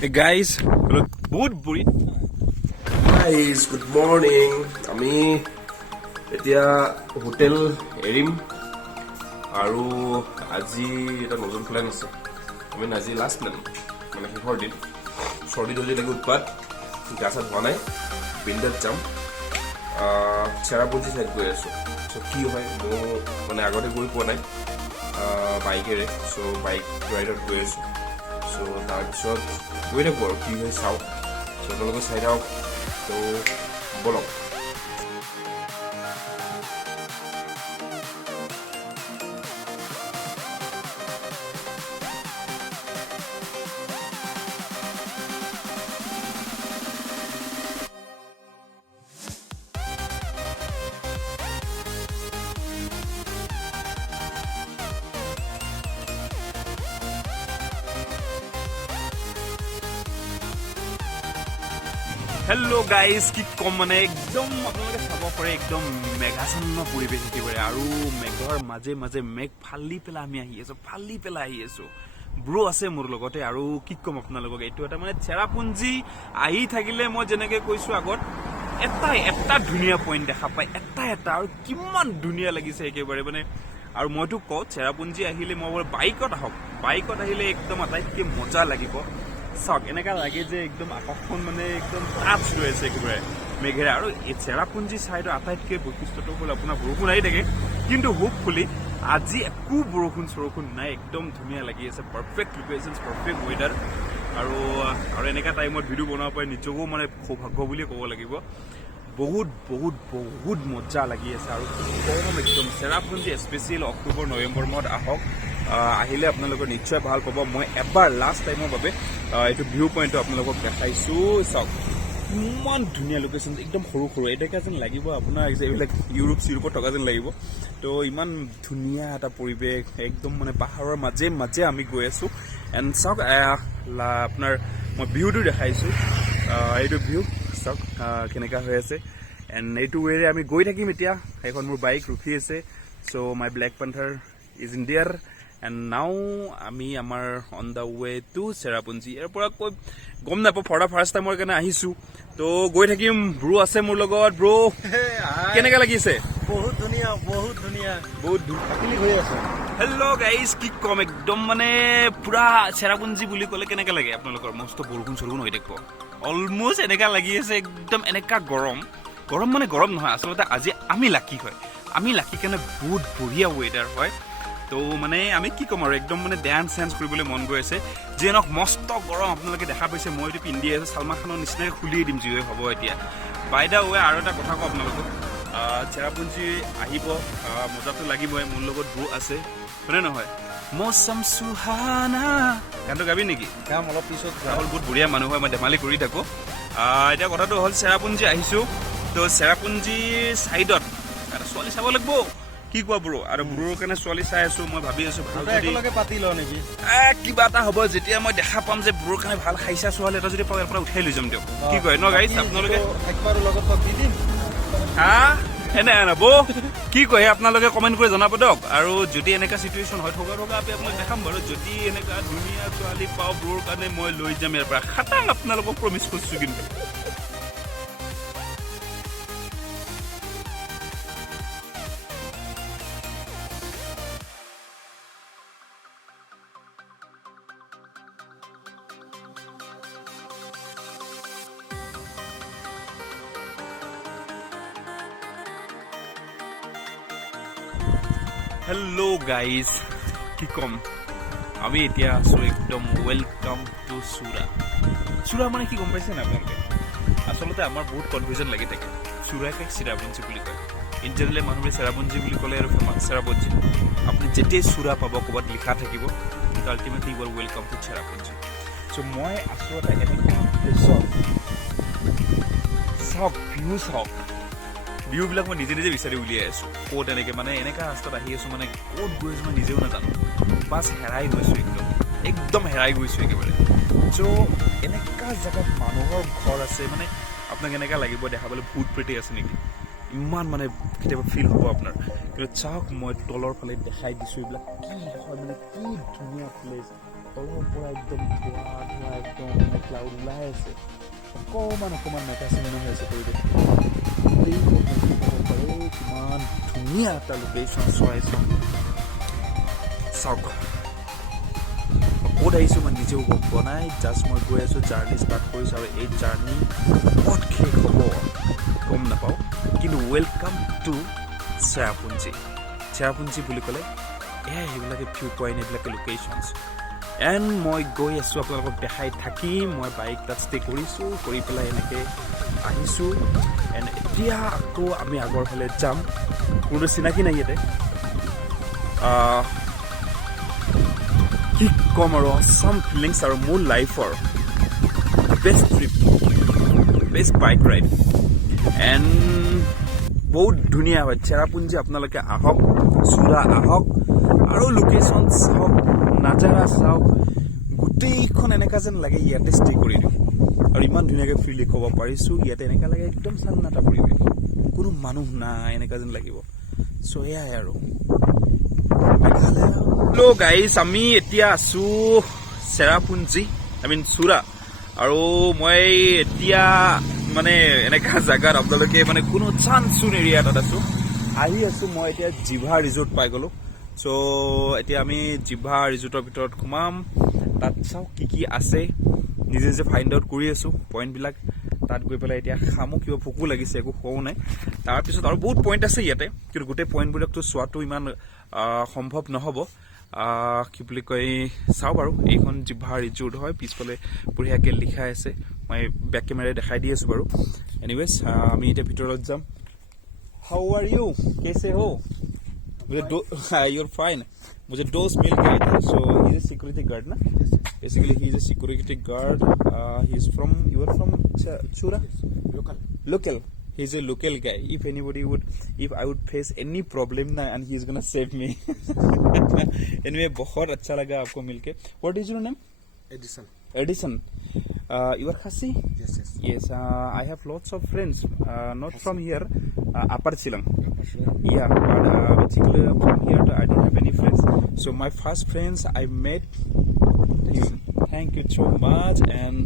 Hey guys, বহুত বুঢ়ী Guys, good morning. আমি এতিয়া হোটেল এৰিম আৰু আজি এটা নতুন প্লেন আছে। আমি আজি লাষ্ট প্লেন মানে শেষৰ দিন চৰ্দি তৰ্দি লাগি উৎপাত গা চা ধোৱা নাই বিন্দাত যাম চেৰাপুঞ্জী চাইড গৈ আছোঁ। চ' কি হয় মোৰ মানে আগতে গৈ পোৱা নাই বাইকেৰে, চ' বাইক ৰাইডত গৈ আছোঁ। চ' তাৰপিছত গৈ থাকোঁ আৰু কি হয় চাওক। চ' আপোনালোকে চাই থাকক। তো বলক। হেল্ল' গাইজ, কি ক'ম মানে একদম আপোনালোকে চাব পাৰে একদম মেঘাচ্ছন্ন পৰিৱেশ একেবাৰে আৰু মেঘৰ মাজে মাজে মেঘ ফালি পেলাই আমি আহি আছোঁ ব্ৰো আছে মোৰ লগতে। আৰু কি ক'ম আপোনালোকক, এইটো এটা মানে চেৰাপুঞ্জী আহি থাকিলে মই যেনেকৈ কৈছোঁ আগত এটা ধুনীয়া পইণ্ট দেখা পায়, এটা আৰু কিমান ধুনীয়া লাগিছে একেবাৰে মানে। আৰু মইতো কওঁ চেৰাপুঞ্জী আহিলে মই বাইকত আহক, বাইকত আহিলে একদম আটাইতকৈ মজা লাগিব। চাওক এনেকা লাগে যে একদম আকাশখন মানে একদম টাচ হৈ আছে একেবাৰে মেঘেৰে। আৰু এই চেৰাপুঞ্জী চাইডৰ আটাইতকৈ বৈশিষ্ট্যটো হ'ল আপোনাৰ বৰষুণ আহি থাকে, কিন্তু হোপফুলি আজি একো বৰষুণ নাই, একদম ধুনীয়া লাগি আছে। Perfect location, perfect weather. আৰু এনেকা টাইমত ভিডিঅ' বনাব পাৰি নিজকো মানে সৌভাগ্য বুলিয়ে ক'ব লাগিব। বহুত মজা লাগি আছে। আৰু গৰম একদম চেৰাপুঞ্জী স্পেচিয়েল অক্টোবৰ নৱেম্বৰ মাহত আহক, আহিলে আপোনালোকৰ নিশ্চয় ভাল পাব। মই এবাৰ লাষ্ট টাইমৰ বাবে এইটো ভিউ পইণ্টটো আপোনালোকক দেখাইছোঁ। চাওক ইমান ধুনীয়া লোকেশ্যন, একদম সৰু এনেকুৱা যেন লাগিব আপোনাৰ এইবিলাক চিউৰোপত থকা যেন লাগিব। তো ইমান ধুনীয়া এটা পৰিৱেশ, একদম মানে পাহাৰৰ মাজে আমি গৈ আছোঁ। এণ্ড চাওক আপোনাৰ মই ভিউটো দেখাইছোঁ, এইটো ভিউ চাওক কেনেকুৱা হৈ আছে। এণ্ড এইটো ৱেৰে আমি গৈ থাকিম এতিয়া। সেইখন মোৰ বাইক ৰখি আছে। So' my black panther is in there. And now আমি আমাৰ on the way to Cherrapunji. ইয়াৰ পৰা কৈ গম নাপাওঁ, ফাৰ্ষ্ট টাইমৰ কাৰণে আহিছোঁ। তো গৈ থাকিম। ব্ৰো আছে মোৰ লগত। ব্ৰো কেনেকুৱা লাগিছে? বহুত ধুনীয়া হৈ আছে। হেল্ল' গাইজ, কি ক'ম একদম মানে পুৰা চেৰাপুঞ্জী বুলি ক'লে কেনেকৈ লাগে আপোনালোকৰ? মস্ত বৰষুণ হৈ থাকিব, অলমষ্ট এনেকুৱা লাগি আছে। একদম এনেকুৱা গৰম মানে গৰম নহয় আচলতে। আজি আমি লাকি কাৰণে বহুত বঢ়িয়া ৱেডাৰ হয়। তো মানে আমি কি ক'ম আৰু একদম মানে ডেন্স কৰিবলৈ মন গৈ আছে। যিয়ে নহওক মস্ত গৰম আপোনালোকে দেখা পাইছে। মই এইটো পিন্ধি আছোঁ ছালমান খানৰ নিচিনাকৈ খুলিয়ে দিম যি হ'ব এতিয়া। বাই দা ৱে আৰু এটা কথা কওঁ আপোনালোকক, চেৰাপুঞ্জী আহিব, মজাটো লাগিবই। মোৰ লগত ব্ৰো আছে, হয়নে নহয়? মৌচম সুহানা গানটো গাবি নেকি? কাম অলপ পিছত ৰাহুল বহুত বঢ়িয়া মানুহ হয়, মই ধেমালি কৰি থাকোঁ। এতিয়া কথাটো হ'ল চেৰাপুঞ্জী আহিছোঁ। তো চেৰাপুঞ্জীৰ চাইডত এটা ছোৱালী চাব লাগিব। কি কোৱা ব্ৰো? আৰু ব্ৰোৰ কাৰণে ছোৱালী চাই আছোঁ। মই ভাবি আছোঁ ভাল যদি একেলগে পাতি লওঁ নেকি? কিবা এটা হ'ব, যেতিয়া মই দেখা পাম যে ব্ৰোৰ কাৰণে ভাল খাইছা ছোৱালী এটা যদি পাওঁ, ইয়াৰ পৰা উঠাই লৈ যাম দিয়ক। কি কয় ন গাইজ আপোনালোকে? একবাৰো লগত দি দিম। এনে বৌ কি কয় আপোনালোকে কমেণ্ট কৰি জনাব দিয়ক। আৰু যদি এনেকুৱা চিটুৱেশ্যন হয় থকা আমি আপোনাক দেখাম বাৰু। যদি এনেকুৱা ধুনীয়া ছোৱালী পাওঁ ব্ৰোৰ কাৰণে, মই লৈ যাম ইয়াৰ পৰা। খাটাং আপোনালোকক প্ৰমিছ কৰিছোঁ কিন্তু। হেল্ল' গাইজ, কি ক'ম, আমি এতিয়া আছোঁ একদম ৱেলকাম টু চুৰা মানে কি গম পাইছে না আপোনালোকে? আচলতে আমাৰ বহুত কনফিউজন লাগি থাকে। চুৰাকে চেৰাপুঞ্জী বুলি কয়। ইন জেনেৰেলি মানুহে চেৰাপুঞ্জী বুলি ক'লে আৰু ফেমাছ চেৰাপুঞ্জী। আপুনি যেতিয়াই চুৰা পাব ক'ৰবাত লিখা থাকিব, কিন্তু ultimately you are welcome to Cherrapunji. So' মই আছোঁ এটা এনেকুৱা প্লেচত, চাওক ভিউবিলাক মই নিজে বিচাৰি উলিয়াই আছোঁ। ক'ত এনেকৈ মানে এনেকুৱা ৰাস্তাত আহি আছোঁ, মানে ক'ত গৈ আছোঁ মই নিজেও নাজানো। বাছ হেৰাই গৈছোঁ, একদম হেৰাই গৈছোঁ একেবাৰে। চ' এনেকুৱা জেগাত মানুহৰ ঘৰ আছে, মানে আপোনাক এনেকুৱা লাগিব দেখাবলৈ ভূত প্ৰেতে আছে নেকি, ইমান মানে কেতিয়াবা ফিল হ'ব আপোনাৰ কিন্তু চাওক মই তলৰ ফালে দেখাই দিছোঁ এইবিলাক কি হয় মানে কি ধুনীয়া প্লেচ তলৰ পৰা একদম ধোঁৱা একদম মানে ক্লাউড ওলাই আছে অকণমান মেঘাচ্ছন্ন হৈ আছে পৰিৱেশ কিমান ধুনীয়া এটা লোকেশ্যন চোৱাইছোঁ চাওক ক'ত আহিছোঁ মই নিজেও গম পোৱা নাই জাষ্ট মই গৈ আছোঁ জাৰ্ণি ষ্টাৰ্ট কৰিছোঁ আৰু এই জাৰ্ণি ক'ত শেষ হ'ব গম নাপাওঁ কিন্তু ৱেলকাম টু চেৰাপুঞ্জী বুলি ক'লে সেইবিলাকে ভিউ পইণ্ট এইবিলাকে লোকেশ্যনছ এণ্ড মই গৈ আছোঁ আপোনালোকক দেখাই থাকি মই বাইক তাত ষ্টে কৰিছোঁ কৰি পেলাই এনেকৈ আহিছোঁ এণ্ড এতিয়া আকৌ আমি আগৰ ফালে যাম কোনো চিনাকি নাই ইয়াতে কি ক'ম আৰু অছাম ফিলিংছ আৰু মোৰ লাইফৰ best trip best bike ride and বহুত ধুনীয়া হয় চেৰাপুঞ্জী আপোনালোকে আহক চুৰা আহক আৰু লোকেশ্যন চাওক নাজাৰা চাওক গোটেইখন এনেকুৱা যেন লাগে ইয়াতে ষ্টে কৰি দিওঁ আৰু ইমান ধুনীয়াকৈ ফিল ক'ব পাৰিছোঁ ইয়াতে এনেকুৱা লাগে একদম চান্নাটা পৰিৱেশ কোনো মানুহ নাই এনেকুৱা যেন লাগিব চ' এয়াই আৰু হেল্ল' গাইজ আমি এতিয়া আছোঁ চেৰাপুঞ্জী চুৰা আৰু মই এতিয়া মানে এনেকুৱা জেগাত আপোনালোকে মানে কোনো চানচুন এৰিয়া এটাত আছোঁ আহি আছোঁ মই এতিয়া জিভা ৰিজৰ্ট পাই গ'লোঁ চ' এতিয়া আমি জিভা ৰিজৰ্টৰ ভিতৰত সোমাম তাত চাওক কি আছে নিজে ফাইণ্ড আউট কৰি আছোঁ পইণ্টবিলাক তাত গৈ পেলাই এতিয়া খামো কিবা ভোকো লাগিছে একো খোৱাও নাই তাৰপিছত আৰু বহুত পইণ্ট আছে ইয়াতে কিন্তু গোটেই পইণ্টবিলাকতো চোৱাটো ইমান সম্ভৱ নহ'ব কি বুলি কয় চাওঁ বাৰু এইখন জিভা ৰিজৰ্ট হয় পিছফালে বঢ়িয়াকৈ লিখা আছে মই বেক কেমেৰাই দেখাই দি আছোঁ বাৰু এনিৱেজ আমি এতিয়া ভিতৰত যাম হাউ आर यू कैसे हो you're fine मुझे डोज मिल गए थे so he is a security guard na basically he is a security guard he is from you are from Chura local he is a local guy if I would face any problem na and he is gonna save me anyway बहुत अच्छा लगा आपको मिलके what is your name Edison you are Khasi yes I have lots of friends not from here Upper Chilang yeah but basically from here I don't have any friends so my first friends I met thank you so much and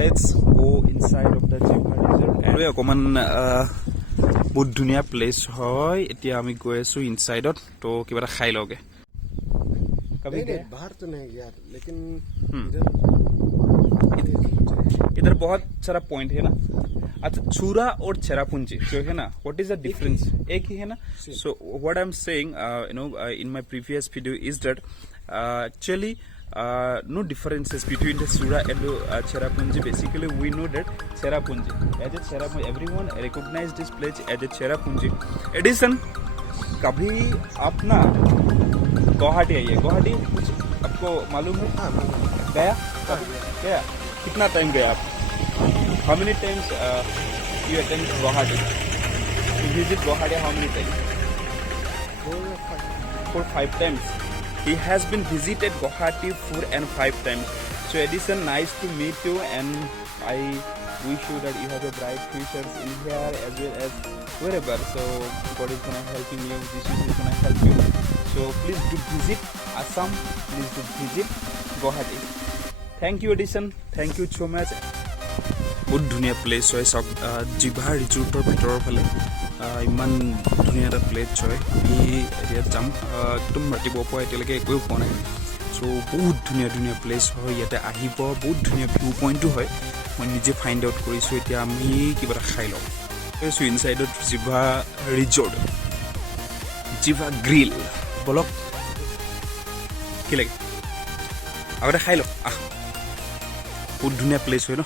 let's go inside of the Jiva Resort and অকমান বহুত ধুনীয়া place হয় এতিয়া আমি গৈ আছোঁ ইনচাইডত তো কিবা এটা খাই লওঁগে कभी गए बाहर तो नहीं गया लेकिन इधर बहुत सारा पॉइंट है ना अच्छा चूरा और चेरापुंजी जो है ना व्हाट इज द डिफरेंस एक ही है ना so what I am saying in my previous video is that actually no differences between the Surah and Cherapunjee basically we know that Cherapunjee as a Cherapunjee everyone recognize this place as a Cherapunjee Edison कभी आप ना गुवाहाटी आइए गुवाहाटी कुछ आपको मालूम है गया कितना टाइम गया आप how many times you attend Guwahati you visit Guwahati how many times 4-5 times he has been visited Guwahati 4 and 5 times so Edison nice to meet you and I wish you that you have a bright futures in here as well as wherever so God is gonna helping you this is gonna help you so please do visit Assam please do visit Guwahati thank you Edison thank you so much বহুত ধুনীয়া place হয় চাওক জিভা ৰিজৰ্টৰ ভিতৰৰ ফালে ইমান ধুনীয়া এটা প্লেচ হয় এই এৰিয়াত যাম একদম ৰাতিপুৱাৰ পৰা এতিয়ালৈকে একোৱে পোৱা নাই চ' বহুত ধুনীয়া প্লেচ হয় ইয়াতে আহিব বহুত ধুনীয়া ভিউ পইণ্টো হয় মই নিজে ফাইণ্ড আউট কৰিছোঁ এতিয়া আমি কিবা এটা খাই লওঁ গৈছোঁ ইনচাইডত জিভা ৰিজৰ্ট জিভা গ্ৰিল বলক কি লাগে আগতে খাই লওক বহুত ধুনীয়া প্লেচ হয় ন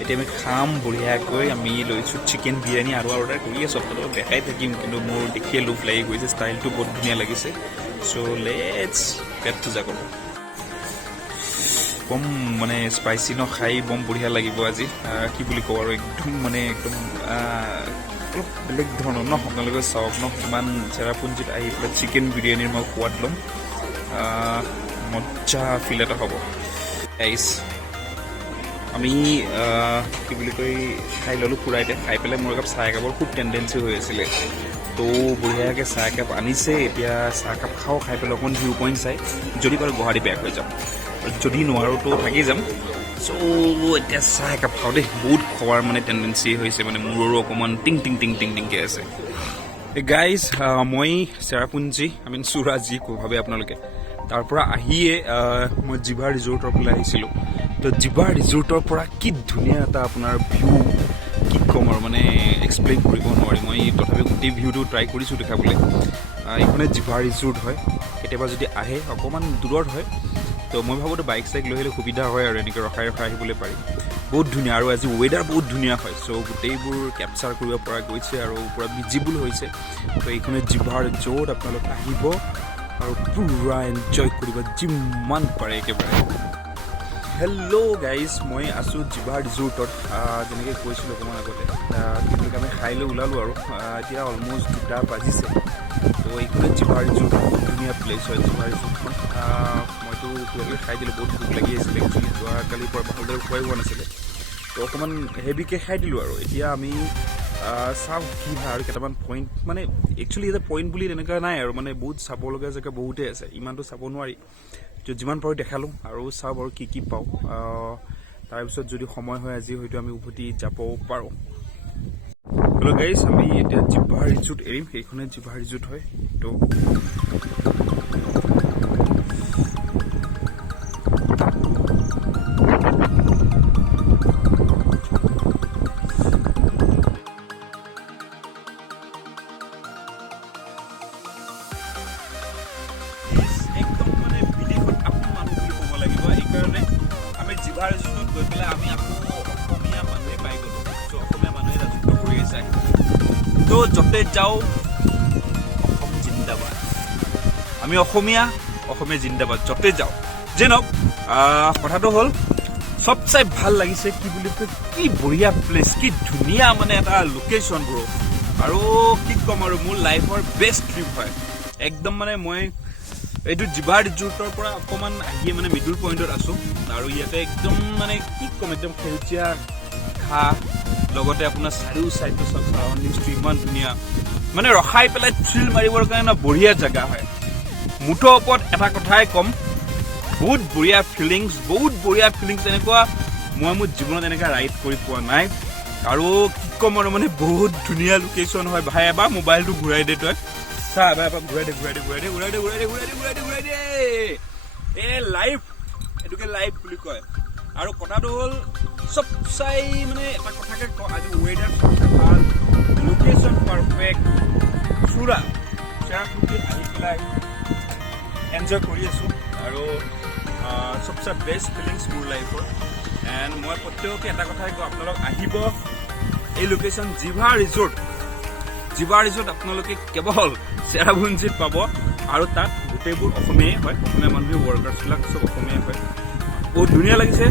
এতিয়া আমি খাম বঢ়িয়াকৈ আমি লৈছোঁ চিকেন বিৰিয়ানী আৰু অৰ্ডাৰ কৰি আছোঁ আপোনালোকক দেখাই থাকিম কিন্তু মোৰ দেখিয়ে লোভ লাগি গৈছে ষ্টাইলটো বহুত ধুনীয়া লাগিছে চ' লেটছ পেট পূজা কৰোঁ বম মানে স্পাইচি ন খাই বম বঢ়িয়া লাগিব আজি কি বুলি কওঁ আৰু একদম অলপ বেলেগ ধৰণৰ ন আপোনালোকে চাওক ন ইমান চেৰাপুঞ্জীত আহি পেলাই চিকেন বিৰিয়ানীৰ মই সোৱাদ ল'ম মজা ফিল এটা হ'ব গাইছ আমি কি বুলি কয় খাই ল'লোঁ খুৰাইতে খাই পেলাই মোৰ একাপ চাহ একাপৰ খুব টেণ্ডেঞ্চি হৈ আছিলে তো বঢ়িয়াকৈ চাহ একাপ আনিছে এতিয়া চাহ একাপ খাওঁ খাই পেলাই অকণমান ভিউ পইণ্ট চাই যদি পাৰোঁ গুৱাহাটী বেক হৈ যাম যদি নোৱাৰোঁ তো থাকি যাম চ' এতিয়া চাহ একাপ খাওঁ দেই বহুত খোৱাৰ মানে টেণ্ডেঞ্চি হৈছে মানে মূৰৰো অকণমান টিং টিং টিং টিং টিংকৈ আছে গাইজ মই চেৰাপুঞ্জী চুৰা যি ভাবে আপোনালোকে তাৰ পৰা আহিয়ে মই জিভা ৰিজৰ্টৰ ফালে আহিছিলোঁ তো জিভা ৰিজৰ্টৰ পৰা কি ধুনীয়া এটা আপোনাৰ ভিউ কি ক'ম আৰু মানে এক্সপ্লেইন কৰিব নোৱাৰি মই তথাপি গোটেই ভিউটো ট্ৰাই কৰিছোঁ দেখাবলৈ এইখনে জিভা ৰিজৰ্ট হয় কেতিয়াবা যদি আহে অকণমান দূৰত হয় তো মই ভাবোঁ বাইক চাইক লৈ আহিলে সুবিধা হয় আৰু এনেকৈ ৰখাই আহিবলৈ পাৰি বহুত ধুনীয়া আৰু আজি ৱেডাৰ বহুত ধুনীয়া হয় চ' গোটেইবোৰ কেপচাৰ কৰিব পৰা গৈছে আৰু পূৰা ভিজিবল হৈছে তো এইখনে জিভা ৰিজৰ্ট আপোনালোক আহিব আৰু পূৰা এনজয় কৰিব যিমান পাৰে একেবাৰে হেল্ল' গাইজ মই আছোঁ জিভা ৰিজৰ্টত যেনেকৈ কৈছিলোঁ অকণমান আগতে কিন্তু আমি খাই লৈ ওলালোঁ আৰু এতিয়া অলমষ্ট 2টা বাজিছে তো এইখনে জিভা ৰিজৰ্ট বহুত ধুনীয়া প্লেচ হয় জিভা ৰিজৰ্টখন মইতো কিবাকিবি খাই দিলোঁ বহুত ভোক লাগি আছিলে একচুৱেলি যোৱাকালিৰ পৰা ভালদৰে খোৱাই হোৱা নাছিলে তো অকণমান হেভিকৈ খাই দিলোঁ আৰু এতিয়া আমি চাওঁ কি হয় আৰু কেইটামান পইণ্ট মানে একচুৱেলি এটা পইণ্ট বুলি তেনেকুৱা নাই আৰু মানে বহুত চাবলগীয়া জেগা বহুতেই আছে ইমানটো চাব নোৱাৰি যিমান পাৰোঁ দেখালোঁ আৰু চাওঁ বাৰু কি পাওঁ তাৰপিছত যদি সময় হয় আজি হয়তো আমি উভতি যাব পাৰোঁ হেল্ল' গাইজ আমি এতিয়া জিভা ৰিজৰ্ট এৰিম সেইখনে জিভা ৰিজৰ্ট হয় তো জিভা ৰিজৰ্টত গৈ পেলাই আমি আকৌ অসমীয়া মানুহে পাই গ'লোঁ চ' অসমীয়া মানুহে ৰাজত্ব কৰি আছে তো য'তে যাওঁ অসম জিন্দাবাদ আমি অসমীয়া জিন্দাবাদ য'তে যাওঁ যে নহওক কথাটো হ'ল চব চাই ভাল লাগিছে কি বুলি কয় কি বঢ়িয়া প্লেচ কি ধুনীয়া মানে এটা লোকেশ্যন ব্ৰ আৰু কি ক'ম আৰু মোৰ লাইফৰ বেষ্ট ট্ৰিপ হয় একদম মানে মই এইটো জিভা ৰিজৰ্টৰ পৰা অকণমান আহিয়ে মানে মিডল পইণ্টত আছোঁ আৰু ইয়াতে একদম মানে কি ক'ম একদম সেউজীয়া ঘাঁহ লগতে আপোনাৰ চাৰিও চাইডটো চব চাৰাউণ্ডিংছটো ইমান ধুনীয়া মানে ৰখাই পেলাই থ্ৰিল মাৰিবৰ কাৰণে বঢ়িয়া জেগা হয় মুঠৰ ওপৰত এটা কথাই ক'ম বহুত বঢ়িয়া ফিলিংছ এনেকুৱা মই মোৰ জীৱনত এনেকুৱা ৰাইড কৰি পোৱা নাই আৰু কি ক'ম আৰু মানে বহুত ধুনীয়া লোকেশ্যন হয় ভাই এবাৰ মোবাইলটো ঘূৰাই দে তই চা এবাৰ ঘূৰাই দে এ লাইভ এইটোকে লাইভ বুলি কয় আৰু কথাটো হ'ল চব চাই মানে এটা কথাকে কওঁ আজি ৱেডাৰ ভাল লোকেশ্যন পাৰফেক্ট চুৰা চেৰাপুঞ্জীত আহি পেলাই এনজয় কৰি আছোঁ আৰু চবচে বেষ্ট ফিলিংছ মোৰ লাইফৰ এণ্ড মই প্ৰত্যেককে এটা কথাই কওঁ আপোনালোক আহিব এই লোকেশ্যন জিভা ৰিজৰ্ট আপোনালোকে কেৱল চেৰাপুঞ্জীত পাব আৰু তাত গোটেইবোৰ অসমীয়াই হয় অসমীয়া মানুহে ৱৰ্কাৰ্ছবিলাক চব অসমীয়াই হয় বহুত ধুনীয়া লাগিছে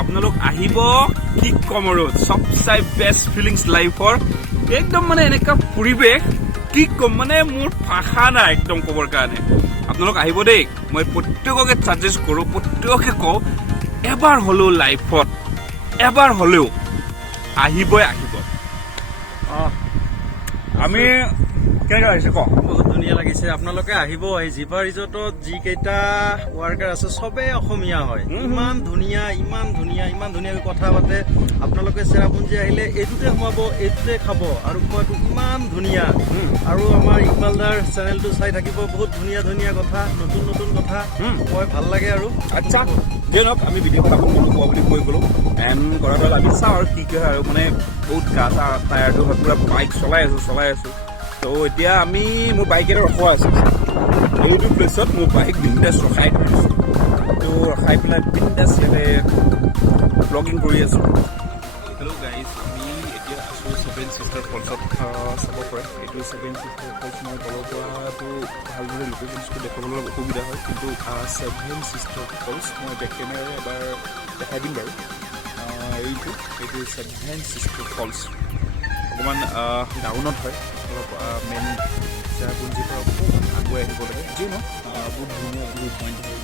আপোনালোক আহিব কি ক'ম আৰু চব চাই বেষ্ট ফিলিংছ লাইফৰ একদম মানে এনেকুৱা পৰিৱেশ কি ক'ম মানে মোৰ ভাষা নাই একদম ক'বৰ কাৰণে আপোনালোক আহিব দেই মই প্ৰত্যেককে ছাজেষ্ট কৰোঁ প্ৰত্যেককে কওঁ এবাৰ হ'লেও লাইফত আহিবই আমি কেনেকৈ লাগিছে কওক বহুত ধুনীয়া লাগিছে আপোনালোকে আহিব আহি জিভা ৰিজৰ্টত যিকেইটা ৱাৰ্কাৰ আছে চবেই অসমীয়া হয় ইমান ধুনীয়াকৈ কথা পাতে আপোনালোকে চেৰাপুঞ্জী আহিলে এইটোতে সোমাব এইটোতে খাব আৰু খোৱাটো ইমান ধুনীয়া আৰু আমাৰ ইকবালদাৰ চেনেলটো চাই থাকিব বহুত ধুনীয়া কথা নতুন কথা মই ভাল লাগে আৰু আচ্ছা যে নহওক আমি ভিডিঅ'খন আপোনালোকক কোৱা বুলি কৈ গ'লোঁ এণ্ড কৰাৰ পাছত আমি চাওঁ আৰু কি হয় আৰু মানে বহুত গা চা টায়াৰটো হয় পূৰা বাইক চলাই আছোঁ তো এতিয়া আমি মোৰ বাইক এটা ৰখোৱা আছে এইটো প্লেচত মোৰ বাইক বিন্দাছ ৰখাই থৈছোঁ তো ৰখাই পেলাই বিন্দাছ ইয়াতে ব্লগিং কৰি আছোঁ হেল্ল' গাইজ আমি এতিয়া আছোঁ 7 ছিষ্টাৰ ফলছত চাব পাৰে এইটো 7 ছিষ্টাৰ ফলছ মই তলৰ পৰাতো ভালদৰে লোকেশ্যনছটো দেখাবলৈ অসুবিধা হয় কিন্তু 7 ছিষ্টাৰ ফলছ মই বেক কেমেৰাৰে এবাৰ দেখাই দিম বাৰু এইটো 7 ছিষ্টাৰ ফলছ অকণমান ডাউনত হয় অলপ মেইন চেৰাপুঞ্জীৰ পৰা অকণমান আগুৱাই আহিব লাগে যি নহওক বহুত ধুনীয়া ভিউ পইণ্ট হৈ